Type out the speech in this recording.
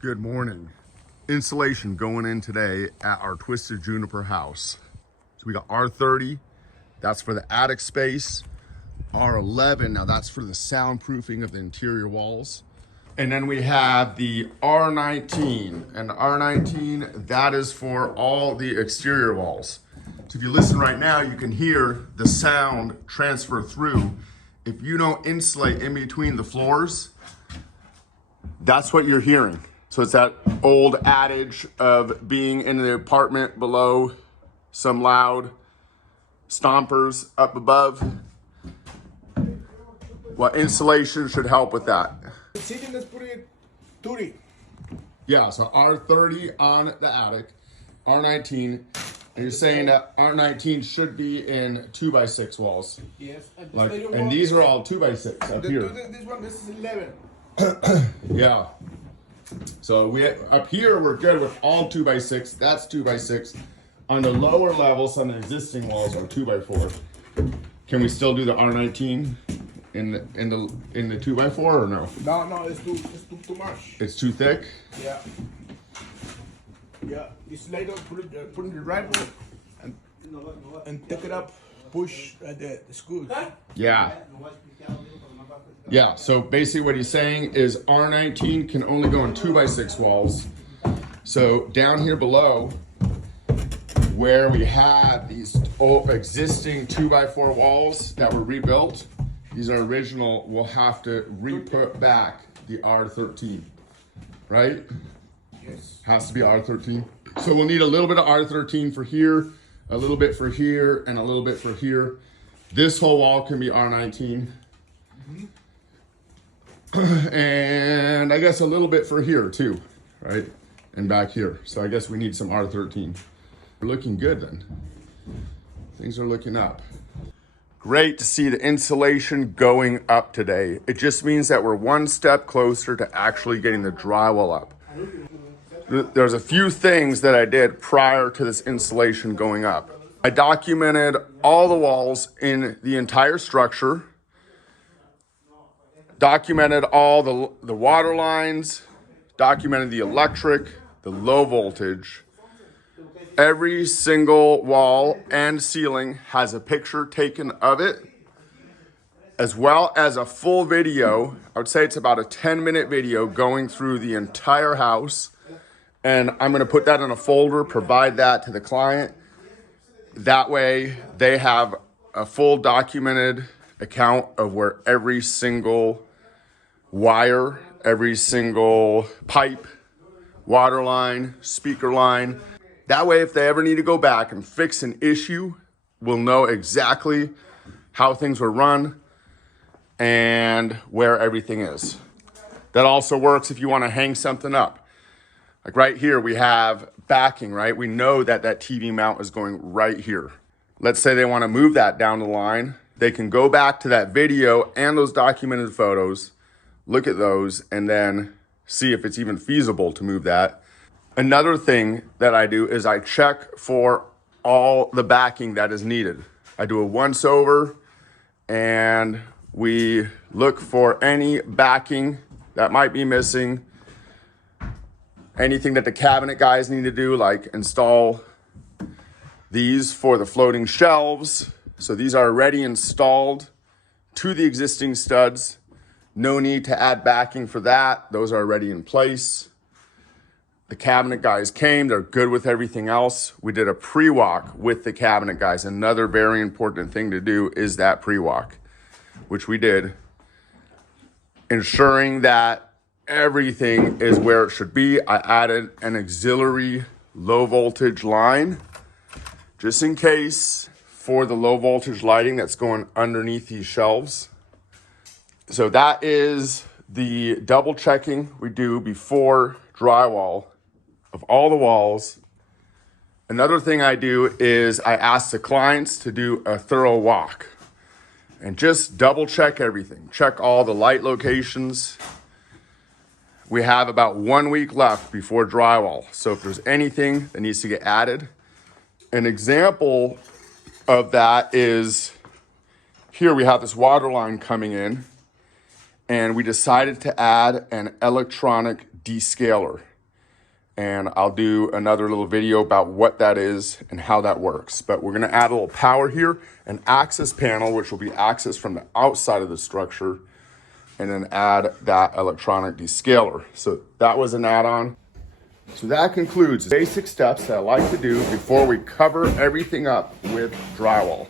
Good morning. Insulation going in today at our Twisted Juniper house. So we got R30, that's for the attic space. R11, now that's for the soundproofing of the interior walls. And then we have the R19, and the R19, that is for all the exterior walls. So if you listen right now, you can hear the sound transfer through. If you don't insulate in between the floors, that's what you're hearing. So it's that old adage of being in the apartment below, some loud stompers up above. Well, insulation should help with that. Yeah, so R30 on the attic, R19, and you're saying that R19 should be in 2x6 walls. Yes, and these are all 2x6 up here. This one, this is 11. Yeah. So up here we're good with all 2x6. That's 2x6. On the lower levels, on the existing walls, are 2x4. Can we still do the R19 in the 2x4 or no? No, it's too much. It's too thick. Yeah. It's later put in the drywall and take it up, push the screw. Yeah. Yeah, so basically what he's saying is R19 can only go on 2x6 walls. So down here below, where we have these old existing 2x4 walls that were rebuilt, these are original, we'll have to re-put back the R13, right? Yes. Has to be R13. So we'll need a little bit of R13 for here, a little bit for here, and a little bit for here. This whole wall can be R19. And I guess a little bit for here too, right? And back here. So I guess we need some R13. We're looking good then. Things are looking up. Great to see the insulation going up today. It just means that we're one step closer to actually getting the drywall up. There's a few things that I did prior to this insulation going up. I documented all the walls in the entire structure, documented all the water lines, documented the electric, the low voltage. Every single wall and ceiling has a picture taken of it, as well as a full video. I would say it's about a 10-minute video going through the entire house. And I'm gonna put that in a folder, provide that to the client. That way they have a full documented account of where every single wire, every single pipe, water line, speaker line. That way, if they ever need to go back and fix an issue, we'll know exactly how things were run and where everything is. That also works if you want to hang something up. Like right here, we have backing, right? We know that that TV mount is going right here. Let's say they want to move that down the line. They can go back to that video and those documented photos, look at those, and then see if it's even feasible to move that. Another thing that I do is I check for all the backing that is needed. I do a once over and we look for any backing that might be missing. Anything that the cabinet guys need to do, like install these for the floating shelves. So these are already installed to the existing studs. No need to add backing for that. Those are already in place. The cabinet guys came, they're good with everything else. We did a pre-walk with the cabinet guys. Another very important thing to do is that pre-walk, which we did, ensuring that everything is where it should be. I added an auxiliary low voltage line, just in case, for the low voltage lighting that's going underneath these shelves. So that is the double checking we do before drywall of all the walls. Another thing I do is I ask the clients to do a thorough walk and just double check everything. Check all the light locations. We have about 1 week left before drywall. So if there's anything that needs to get added, an example of that is here we have this water line coming in, and we decided to add an electronic descaler. and I'll do another little video about what that is and how that works. But we're gonna add a little power here, an access panel, which will be accessed from the outside of the structure, and then add that electronic descaler. So that was an add-on. So that concludes the basic steps that I like to do before we cover everything up with drywall.